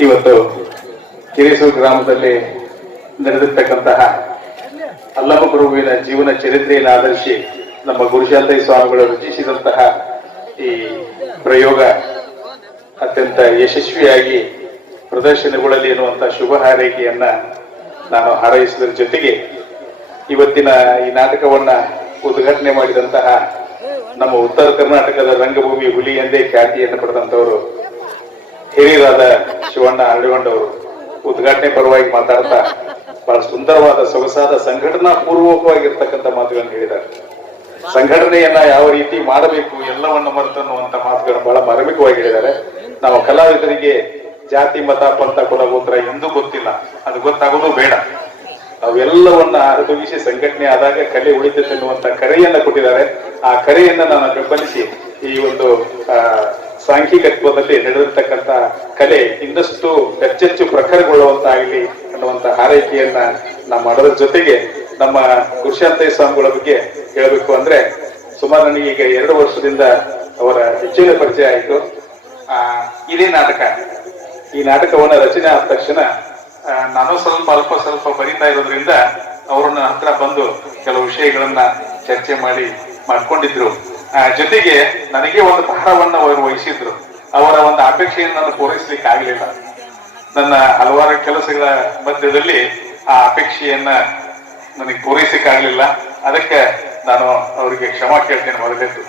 ಇವತ್ತು ಕಿರಿಸೂರು ಗ್ರಾಮದಲ್ಲಿ ನಡೆದಿರ್ತಕ್ಕಂತಹ ಅಲ್ಲಮ ಗುರುವಿನ ಜೀವನ ಚರಿತ್ರೆಯನ್ನು ಆಧರಿಸಿ ನಮ್ಮ ಗುರುಶಾಂತಯ್ಯ ಸ್ವಾಮಿಗಳು ರಚಿಸಿದಂತಹ ಈ ಪ್ರಯೋಗ ಅತ್ಯಂತ ಯಶಸ್ವಿಯಾಗಿ ಪ್ರದರ್ಶನಗೊಳ್ಳಲಿ ಎನ್ನುವಂತಹ ಶುಭ ಹಾರೈಕೆಯನ್ನ ನಾನು ಹಾರೈಸಿದ್ರ ಜೊತೆಗೆ ಇವತ್ತಿನ ಈ ನಾಟಕವನ್ನ ಉದ್ಘಾಟನೆ ಮಾಡಿದಂತಹ ನಮ್ಮ ಉತ್ತರ ಕರ್ನಾಟಕದ ರಂಗಭೂಮಿ ಹುಲಿ ಎಂದೇ ಖ್ಯಾತಿಯನ್ನು ಪಡೆದಂತವರು ಹಿರಿಯರಾದ ಶಿವಣ್ಣ ಹಳ್ಳಿಗೊಂಡವರು ಉದ್ಘಾಟನೆ ಪರವಾಗಿ ಮಾತಾಡ್ತಾ ಬಹಳ ಸುಂದರವಾದ, ಸೊಗಸಾದ ಸಂಘಟನಾ ಪೂರ್ವಕವಾಗಿರ್ತಕ್ಕಂಥ ಮಾತುಗಳನ್ನು ಹೇಳಿದ್ದಾರೆ. ಸಂಘಟನೆಯನ್ನ ಯಾವ ರೀತಿ ಮಾಡಬೇಕು, ಎಲ್ಲವನ್ನ ಮರೆತು ಅನ್ನುವಂತ ಮಾತುಗಳನ್ನು ಬಹಳ ಮಾರ್ಮಿಕವಾಗಿ ಹೇಳಿದ್ದಾರೆ. ನಾವು ಕಲಾವಿದರಿಗೆ ಜಾತಿ, ಮತ, ಪಂಥ ಕುಲಗೋತ್ರ ಎಂದೂ ಗೊತ್ತಿಲ್ಲ. ಅದು ಗೊತ್ತಾಗೋದು ಬೇಡ. ಅವೆಲ್ಲವನ್ನ ಅನುಭವಿಸಿ ಸಂಘಟನೆ ಆದಾಗ ಕಲೆ ಉಳಿತದೆ ಅನ್ನುವಂತ ಕರೆಯನ್ನ ಕೊಟ್ಟಿದ್ದಾರೆ. ಆ ಕರೆಯನ್ನ ನಾನು ಬೆಂಬಲಿಸಿ ಈ ಒಂದು ಆ, ನಡೆದಿರ್ತಕ್ಕಂಥ ಕಲೆ ಇನ್ನಷ್ಟು ಹೆಚ್ಚೆಚ್ಚು ಪ್ರಖರಗೊಳ್ಳುವಂತಾಗಲಿ ಅನ್ನುವಂತ ಹಾರೈಕೆಯನ್ನ ನಾವು ಮಾಡೋದ್ರ ಜೊತೆಗೆ ನಮ್ಮ ಗುರುಶಾಂತಯ್ಯ ಸ್ವಾಮಿಗಳ ಬಗ್ಗೆ ಹೇಳಬೇಕು ಅಂದ್ರೆ ಸುಮಾರು ನನಗೆ ಈಗ ಎರಡು ವರ್ಷದಿಂದ ಅವರ ಹೆಚ್ಚಿನ ಪರಿಚಯ ಆಯಿತು. ಆ, ಇದೇ ನಾಟಕ. ಈ ನಾಟಕವನ್ನ ರಚನೆ ಆದ ತಕ್ಷಣ ನಾನು ಸ್ವಲ್ಪ ಅಲ್ಪ ಸ್ವಲ್ಪ ಬರೀತಾ ಇರೋದ್ರಿಂದ ಅವರನ್ನ ಹತ್ರ ಬಂದು ಕೆಲವು ವಿಷಯಗಳನ್ನ ಚರ್ಚೆ ಮಾಡಿ ಮಾಡ್ಕೊಂಡಿದ್ರು. ಜೊತೆಗೆ ನನಗೆ ಒಂದು ಭಾರವನ್ನು ಅವರು ವಹಿಸಿದ್ರು. ಅವರ ಒಂದು ಅಪೇಕ್ಷೆಯನ್ನು ನಾನು ಪೂರೈಸಲಿಕ್ಕೆ ಆಗಲಿಲ್ಲ ನನ್ನ ಹಲವಾರು ಕೆಲಸಗಳ ಮಧ್ಯದಲ್ಲಿ ಆ ಅಪೇಕ್ಷೆಯನ್ನ ನನಗೆ ಪೂರೈಸಕ್ಕಾಗ್ಲಿಲ್ಲ ಅದಕ್ಕೆ ನಾನು ಅವರಿಗೆ ಕ್ಷಮಾ ಕೇಳ್ತೇನೆ ಮೊದಲೇದು.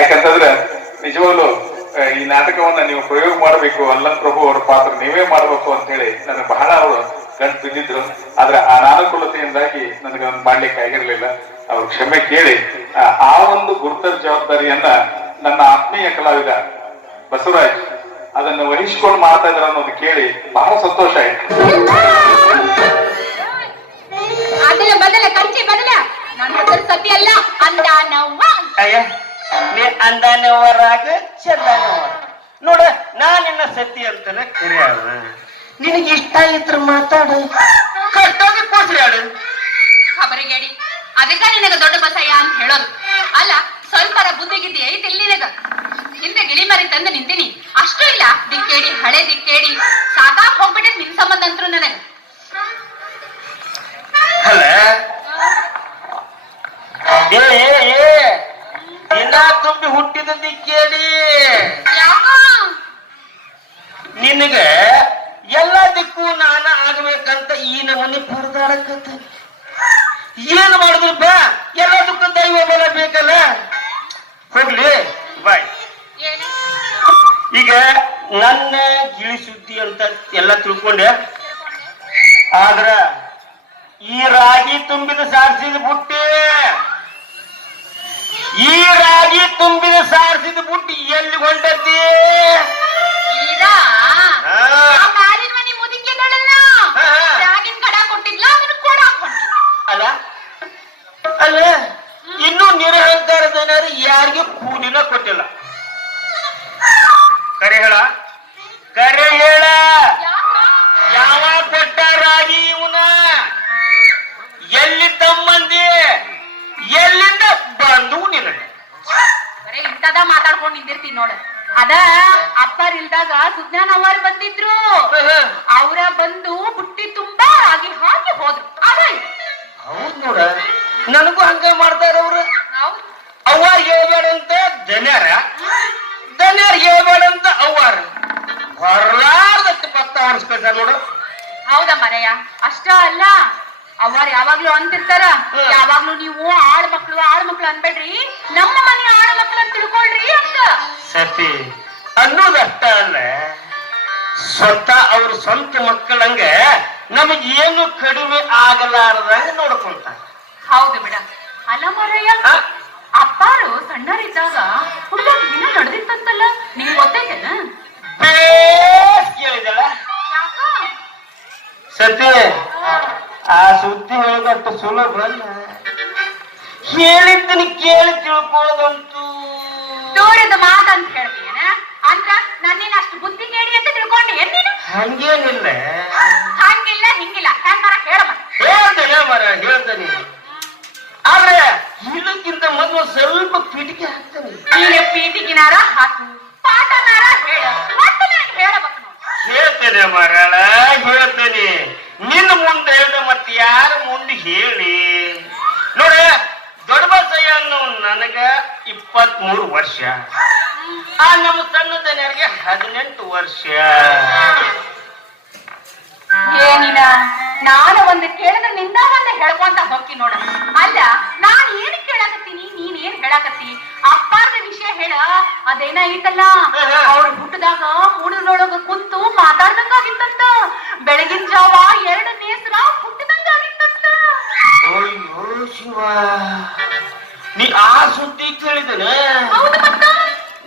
ಯಾಕಂತಂದ್ರೆ, ನಿಜವಾಗ್ಲು ಈ ನಾಟಕವನ್ನ ನೀವು ಪ್ರಯೋಗ ಮಾಡಬೇಕು, ಅಲ್ಲಂ ಪ್ರಭು ಅವರ ಪಾತ್ರ ನೀವೇ ಮಾಡಬೇಕು ಅಂತ ಹೇಳಿ ನನಗೆ ಬಹಳ ಅವರು ಗಂಟು ಬಿದ್ದಿದ್ರು. ಆದ್ರೆ ಆ ನಾನುಕೂಲತೆಯಿಂದಾಗಿ ನನಗೆ ಅದನ್ನ ಮಾಡ್ಲಿಕ್ಕೆ ಆಗಿರ್ಲಿಲ್ಲ ಅವ್ರ ಕ್ಷಮೆ ಕೇಳಿ ಆ, ಒಂದು ಗುರುತರ ಜವಾಬ್ದಾರಿಯನ್ನ ನನ್ನ ಆತ್ಮೀಯ ಕಲಾವಿದ ಬಸವರಾಜ್. ಅದನ್ನ ವಹಿಸಿಕೊಂಡು ಮಾಡ್ತಾ ಇದ್ರ ಅನ್ನೋದು ಕೇಳಿ ಬಹಳ ಸಂತೋಷ ಆಯ್ತು. ಅದಲ ಬದಲ ಕಂಚಿ ಬದಲ. ನನ್ನ ಹೆಸರು ಸತಿ ಅಲ್ಲ ಅಂದ ನವ್ವ ಅಯ್ಯ ನೀ ಅಂದಾನವರಾಗ ಚಂದಾನವರ ನೋಡ ನಾ ನಿನ್ನ ಸತಿ ಅಂತನ ಕರೆಯ ನಿನಗೆ ಇಷ್ಟ ಇದ್ರ ಮಾತಾಡು. ಅದಕ್ಕ ನಿನಗ ದೊಡ್ಡ ಬಸಯ್ಯ ಅಂತ ಹೇಳೋದು. ಅಲ್ಲ ಸ್ವಲ್ಪರ ಬುದ್ಧಿಗಿದ್ದಿ ಐತಿ ಇಲ್ಲಿ ನಿನಗ? ಹಿಂದೆ ಗಿಳಿ ಮರಿ ತಂದು ನಿಂತೀನಿ. ಅಷ್ಟು ಇಲ್ಲ ದಿಕ್ಕೇಡಿ ಹಳೆ ದಿಕ್ಕೇಡಿ ಸಾಕಾ ಹೋಗ್ಬಿಟ್ಟೆ ನಿನ್ ಸಂಬಂಧ ಅಂತರು ನನಗ. ದಿನ ತುಂಬಿ ಹುಟ್ಟಿದ ಕೇಳಿ ನಿನಗೆ ನಿನಗ ಎಲ್ಲ ದಿಕ್ಕು ನಾನ ಆಗ್ಬೇಕಂತ ಈ ನಮ್ಮನ್ನು ಪರದಾಡಕತ್ತ ಏನ್ ಮಾಡಿದ್ರು ಬಾ ಎಲ್ಲದಕ್ಕೂ ದೈವ ಬಲ ಬೇಕಲ್ಲ? ಹೋಗ್ಲಿ ಬಾಯ್ ಈಗ ನನ್ನ ಗಿಳಿ ಸುದ್ದಿ ಅಂತ ಎಲ್ಲ ತಿಳ್ಕೊಂಡೆ. ಆದ್ರ ಈ ರಾಗಿ ತುಂಬಿದ ಸಾರಿಸಿದ ಬುಟ್ಟಿ ಈ ರಾಗಿ ತುಂಬಿದ ಸಾರಿಸಿದ ಬುಟ್ಟಿ ಎಲ್ಲಿ ಹೊಂಟತಿ ಯಾರಿಗೆ ಕೊಟ್ಟಿಲ್ಲ. ಕರೆ ಹೇಳ. ಕರೆ ಹೇಳ. ಯಾವ ಕೊಟ್ಟ ರಾಗಿ ಇವನ? ಎಲ್ಲಿ ತಮ್ಮಂದಿ? ಎಲ್ಲಿಂದ ಬಂದು ನಿನ್ನ ಬರೇ ಇಂತದ ಮಾತಾಡ್ಕೊಂಡ್ ನಿಂದಿರ್ತೀನಿ ನೋಡ. ಅದ ಅಪ್ಪರ್ ಇಲ್ದಾಗ ಸುಜ್ಞಾನ ಅವರು ಬಂದಿದ್ರು. ಅವರ ಬಂದು ಬುಟ್ಟಿ ತುಂಬಾ ಆಗಿ ಹಾಕಿ ಹೋದ್ರು. ಹೌದ್ ನೋಡ. ನನಗೂ ಹಂಗ ಮಾಡ್ತಾರ ಅವ್ರು ಹೇಳ್ಬೇಡಂತ ದನ್ಯಾರ ದನ್ಯಾರ ಹೇಳ್ಬೇಡ ಅಂತ ಅವ್ವಾರ. ಹೊರಲಾರ್ದಷ್ಟು ಭಕ್ತ ಆರಿಸ್ಬೇಕ ನೋಡು. ಹೌದಾ ಮರೆಯ ಅಷ್ಟ ಅಲ್ಲ ಅವ್ವಾರ್ ಯಾವಾಗ್ಲೂ ಅಂತಿರ್ತಾರ. ಯಾವಾಗ್ಲೂ ನೀವು ಆಳ್ ಮಕ್ಳು ಆಳ್ ಮಕ್ಳು ಅನ್ಬೇಡ್ರಿ ನಮ್ಮ ಮನೆ ಆಳ್ ಮಕ್ಳು ಅಂತ ತಿಳ್ಕೊಳ್ರಿ ಅಂತ. ಸತಿ ಅನ್ನೋದಷ್ಟ ಅಲ್ಲ ಸ್ವಂತ ಅವ್ರ ಸ್ವಂತ ಮಕ್ಕಳಂಗ ನಮಗ್ ಏನು ಕಡಿಮೆ ಆಗಲಾರದಂಗ ನೋಡ್ಕೊಂತ ಹೌದು ಬಿಡ. ಅಲ್ಲ ಮರಯ್ಯ? ಅಪ್ಪಾರು ಸಣ್ಣರಿದ್ದಾಗ ಹುಡುಗ ದಿನ ನಡೆದಿತ್ತಂತಲ್ಲ? ನಿಂಗ್ ಗೊತ್ತೈತೇನ ಬೇಸ್ ಕೇಳಿದಳ. ಯಾಕ? ಸತಿ ಆ ಸುದ್ದಿ ಹೇಳದಷ್ಟು ಸುಲಭ ಹೇಳಿದ್ದನ್ನ ಕೇಳಿ ತಿಳ್ಕೊಳ್ಳೋದಂತೂ. ದೂರದ ಮಾತಂತ ಹೇಳ್ತೀಯನ? ಅಂದ್ರ ನನ್ನೇನ ಅಷ್ಟು ಬುದ್ಧಿ ಕೇಳಿ ಅಂತ ತಿಳ್ಕೊಂಡಿ ನೀನು? ಹಂಗೇನಿಲ್ಲ. ಹಂಗಿಲ್ಲ ಹಿಂಗಿಲ್ಲ. ಹೆಂಗಾರ ಹೇಳ ಹೇಳ್ತೇನೆ ಮರ ಹೇಳ್ತೇನೆ ಮೊದಲು ಸ್ವಲ್ಪ ಕಿಟಕಿ ಹಾಕ್ತೇನೆ. ಪೀಟಿಗಿನಾರ ಹಾಕು. ಪಾಠನಾರ ಮರಳ ಹೇಳ್ತೇನೆ. ನಿನ್ನ ಮುಂದೆ ಹೇಳ್ದ ಮತ್ತೆ ಯಾರ ಮುಂದೆ ಹೇಳಿ? ನೋಡ ದೊಡ್ಡ ಬಸಯ್ಯ ಅನ್ನೋ ನನಗ ಇಪ್ಪತ್ತ್ ಮೂರು ವರ್ಷ. ಆ ನಮ್ಮ ಸಣ್ಣ ದನಿಯರಿಗೆ ಹದಿನೆಂಟು ವರ್ಷ. ಏನಿಲ್ಲ ನಾನು ಒಂದು ಕೇಳಿದ್ರೆ ನಿಂದ ಒಂದು ಹೇಳ್ಕೊಂತ ಹೋಗ್ತೀನಿ ನೋಡ. ಅಲ್ಲ ನಾನು ಏನ್ ಏನ್ ಹೇಳಾಕತ್ತಿ? ಅಪ್ಪಾರ್ದ ವಿಷಯ ಹೇಳ ಅದೇನ ಐತಲ್ಲ? ಅವ್ರ ಹುಟ್ಟದಾಗ ಹುಡುಗರೊಳಗ ಕುಂತು ಮಾತಾಡ್ದಂಗಾಗಿತ್ತಂತ. ಬೆಳಗಿನ ಜಾವ ಎರಡು ನೇಸ್ರ ಅಯ್ಯೋ ಶಿವ. ನೀ ಆ ಸುದ್ದಿ ಕೇಳಿದನ?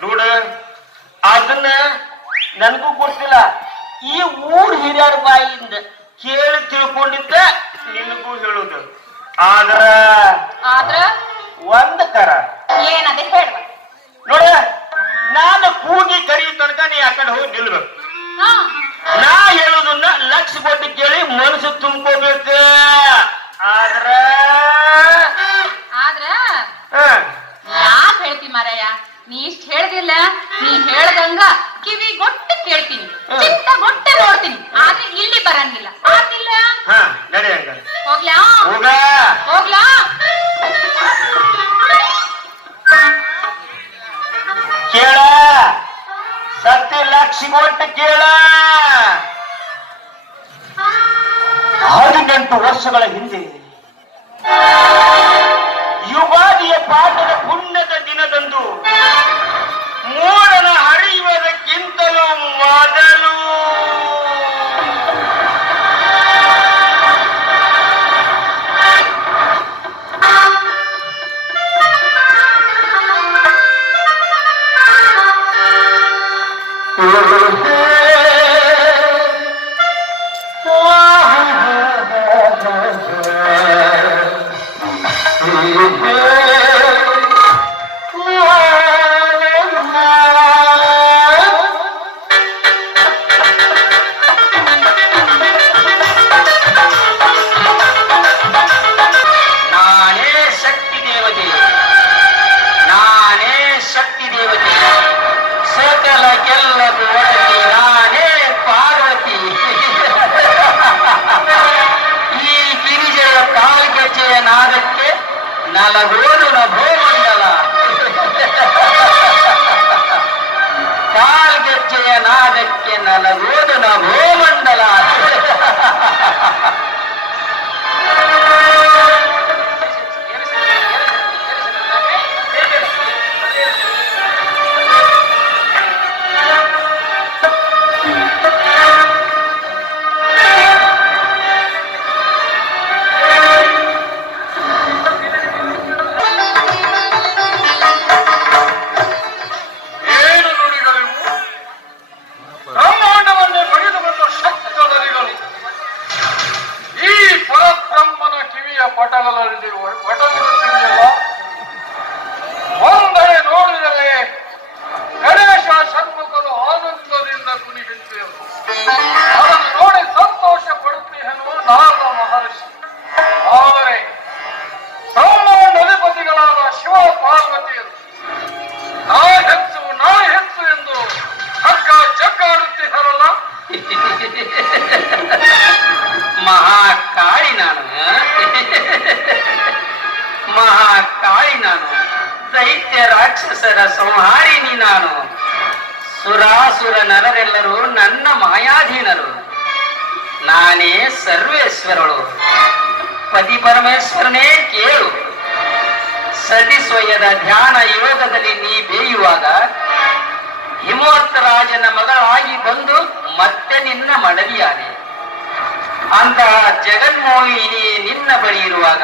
ನೋಡ ಅದನ್ನ ನನಗೂ ಗೊತ್ತಿಲ್ಲ. ಈ ಊರ್ ಹಿರಿಯರ ಬಾಯಿಂದ ಕೇಳಿ ತಿಳ್ಕೊಂಡಿದ್ದ ನಿನಗೂ ಹೇಳುದು. ಆದ್ರ ಆದ್ರ? ಒಂದ್ ಕರ. ಏನದ ಹೇಳ ನೋಡ ನಾನು ಕೂಗಿ ಕರಿಯ ತನಕ ನೀ ಆ ಕಡೆ ವರ್ಷಗಳ ಹಿಂದೆ ಯುಗಾದಿಯ ಪಾಠದ ಪುಣ್ಯದ ದಿನದಂದು ಮೂಡನ ಹರಿಯುವುದಕ್ಕಿಂತಲೂ ಮೊದಲು. ನಾನೇ parallel to work ಸುರಾಸುರ ನರರೆಲ್ಲರೂ ನನ್ನ ಮಾಯಾಧೀನರು. ನಾನೇ ಸರ್ವೇಶ್ವರಳು. ಪತಿ ಪರಮೇಶ್ವರನೇ ಕೇಳು. ಸತಿ ಸ್ವಯದ ಧ್ಯಾನ ಯೋಗದಲ್ಲಿ ನೀ ಬೇಯುವಾಗ ಹಿಮವತ್ರಾಜನ ಮಗಳಾಗಿ ಬಂದು ಮತ್ತೆ ನಿನ್ನ ಮಡದಿಯಾದೆ. ಅಂತಹ ಜಗನ್ಮೋಹಿನಿ ನಿನ್ನ ಬಳಿ ಇರುವಾಗ